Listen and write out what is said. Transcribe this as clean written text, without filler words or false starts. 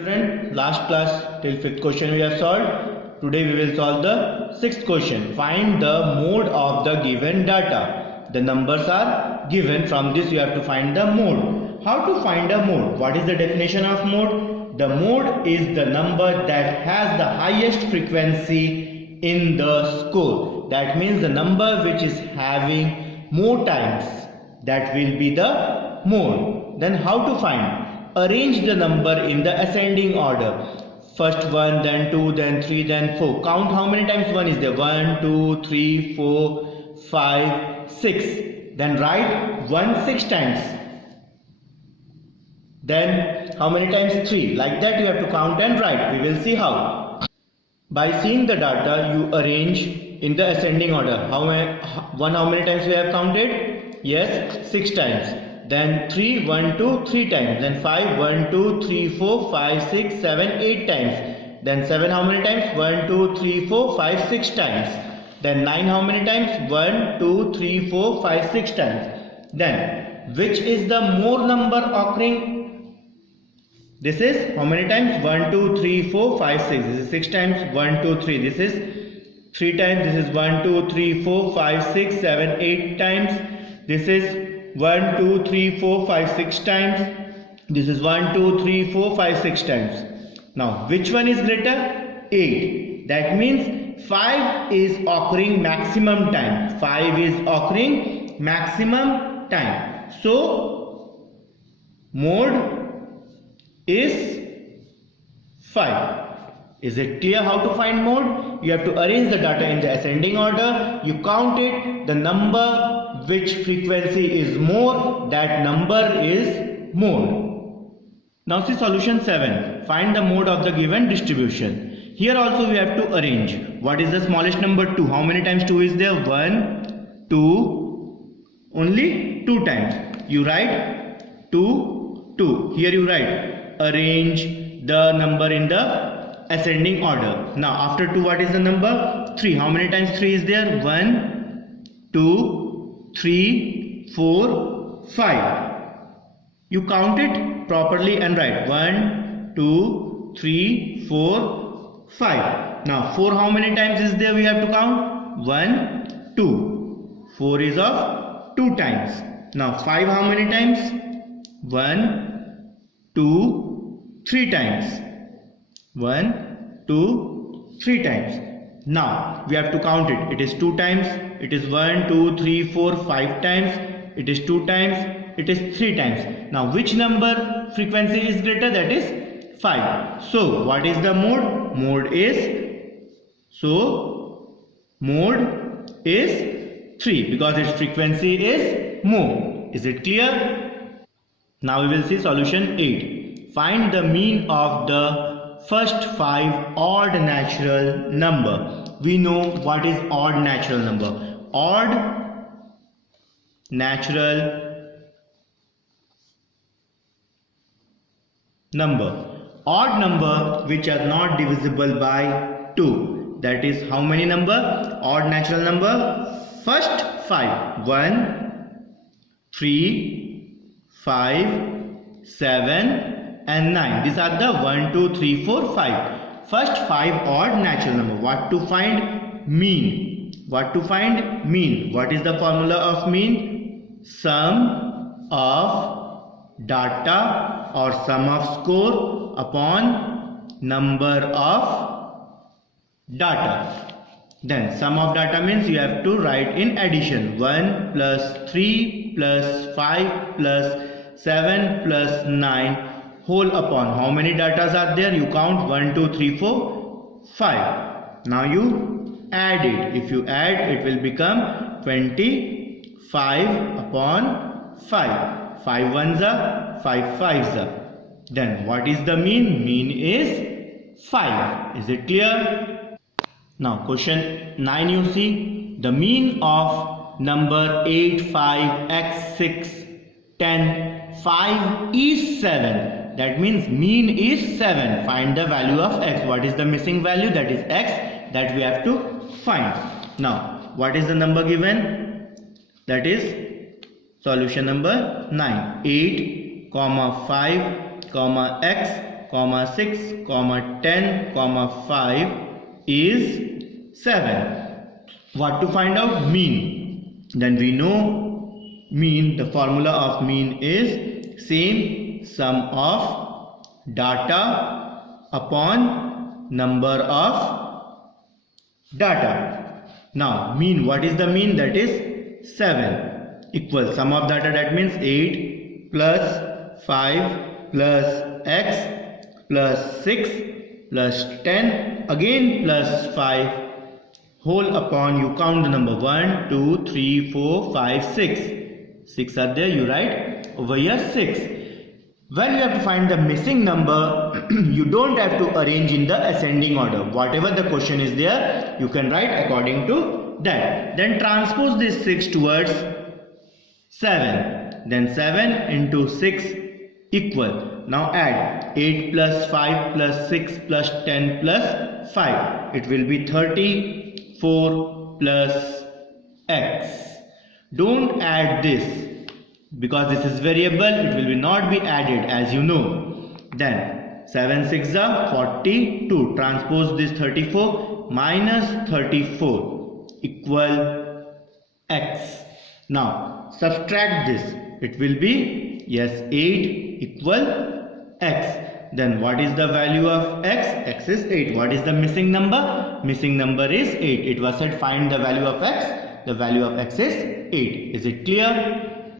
Children, last class till 5th question we have solved. Today we will solve the 6th question. Find the mode of the given data. The numbers are given. From this you have to find the mode. How to find a mode? What is the definition of mode? The mode is the number that has the highest frequency in the score. That means the number which is having more times. That will be the mode. Then how to find? Arrange the number in the ascending order. First 1, then 2, then 3, then 4. Count how many times 1 is there. 1, 2, 3, 4, 5, 6. Then write 1 6 times. Then how many times 3? Like that you have to count and write. We will see how. By seeing the data you arrange in the ascending order. How many times we have counted? Yes, 6 times. Then 3, 1, 2, 3 times. Then 5, 1, 2, 3, 4, 5, 6, 7, 8 times. Then 7 how many times? 1, 2, 3, 4, 5, 6 times. Then 9 how many times? 1, 2, 3, 4, 5, 6 times. Then which is the more number occurring? This is how many times? 1, 2, 3, 4, 5, 6. This is 6 times. 1, 2, 3. This is 3 times. This is 1, 2, 3, 4, 5, 6, 7, 8 times. This is 1, 2, 3, 4, 5, 6 times. This is 1, 2, 3, 4, 5, 6 times. Now, which one is greater? 8. That means 5 is occurring maximum time. 5 is occurring maximum time. So, mode is 5. Is it clear how to find mode? You have to arrange the data in the ascending order. You count it. The number which frequency is more, that number is mode. Now see solution 7. Find the mode of the given distribution. Here also we have to arrange. What is the smallest number? 2. How many times 2 is there? 1, 2, only 2 times. You write 2, 2. Here you write arrange the number in the ascending order. Now after 2 what is the number? 3. How many times 3 is there? 1, 2, 3, 4, 5. You count it properly and write 1, 2, 3, 4, 5. Now 4 how many times is there we have to count? 1, 2. 4 is of 2 times. Now 5 how many times? 1, 2, 3 times. 1, 2, 3 times. Now we have to count it. It is 2 times. It is 1, 2, 3, 4, 5 times. It is 2 times. It is 3 times. Now which number frequency is greater? That is 5. So what is the mode? Mode is 3 because its frequency is more. Is it clear? Now we will see solution 8. Find the mean of the first 5 odd natural number. We know what is odd natural number. Odd natural number. Odd number which are not divisible by 2. That is how many number? Odd natural number. First 5. 1, 3, 5, 7 and 9. These are the 1, 2, 3, 4, 5. First 5 odd natural number. What to find? Mean. What to find? Mean. What is the formula of mean? Sum of data or sum of score upon number of data. Then sum of data means you have to write in addition. 1 plus 3 plus 5 plus 7 plus 9 whole upon how many datas are there? You count 1, 2, 3, 4, 5. Now you add it. If you add, it will become 25 upon 5. 5 ones are 5 fives are. Then what is the mean? Mean is 5. Is it clear? Now question 9 you see. The mean of number 8, 5, x, 6, 10, 5 is 7. That means mean is 7. Find the value of x. What is the missing value? That is x that we have to find. Now what is the number given? That is solution number 9. 8, 5, x comma 6, comma 10, comma 5 is 7. What to find out? Mean. Then we know mean, the formula of mean is same sum of data upon number of data. Now mean, what is the mean? That is 7 equals sum of data, that means 8 plus 5 plus x plus 6 plus 10 again plus 5 whole upon, you count the number 1, 2, 3, 4, 5, 6 are there, you write over here 6. When you have to find the missing number, you don't have to arrange in the ascending order. Whatever the question is there, you can write according to that. Then transpose this 6 towards 7. Then 7 into 6 equal. Now add 8 plus 5 plus 6 plus 10 plus 5. It will be 34 plus x. Don't add this because this is variable. It will not be added, as you know. Then 7 6 are 42. Transpose this 34 minus 34 equal x. Now subtract this. It will be, yes, 8 equal x. Then what is the value of x? X is 8. What is the missing number? Missing number is 8. It was said find the value of x. The value of x is 8. Is it clear?